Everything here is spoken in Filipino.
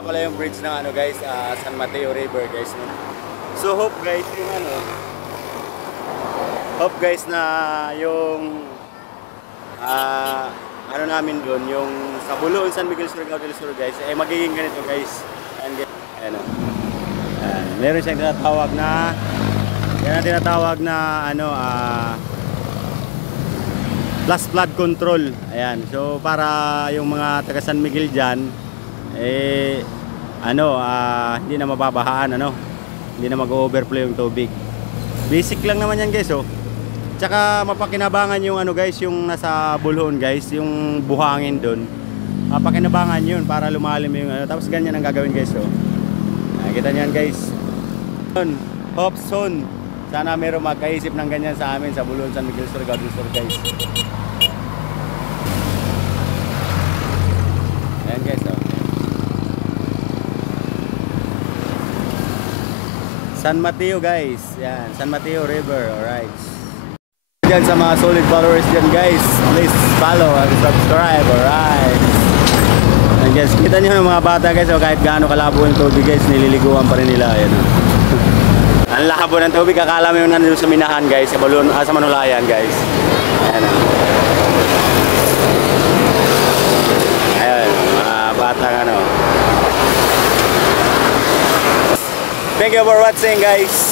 Pala yung bridge ng ano guys, San Mateo River guys. No? So hope guys yung hope guys na yung ano namin doon, yung sa Buloon, San Miguel Surigao del Sur guys, eh magiging ganito guys. Ayan o. Meron siyang tinatawag na, yan ang tinatawag na ano, plus flood control. Ayan, so para yung mga taga San Miguel dyan, eh ano, hindi na mababahaan, ano, hindi na mag-overflow yung tubig. Basic lang naman yan guys, oh. Tsaka mapakinabangan yung ano guys, yung nasa Buloon guys, yung buhangin doon. Mapakinabangan yun para lumalim yung ano. Tapos ganyan ang gagawin guys, oh. Nakikita niyan guys. Hope soon. Sana meron magkaisip ng ganyan sa amin sa Buloon, San Miguel Surigao del Sur guys. Ayan guys, oh. San Mateo guys, yan, San Mateo River, alright. Diyan sa mga solid followers dyan guys, please follow and subscribe, alright. And guys, kita nyo ng mga bata guys, kahit gaano kalabo yung tubig guys, nililiguan pa rin nila, ayan. Ang labo ng tubig, akala mo yung nandun sa Minahan guys, sa Balon, sa Manulayan guys. Ayan. Ayan, mga batang ano. Thank you for watching guys.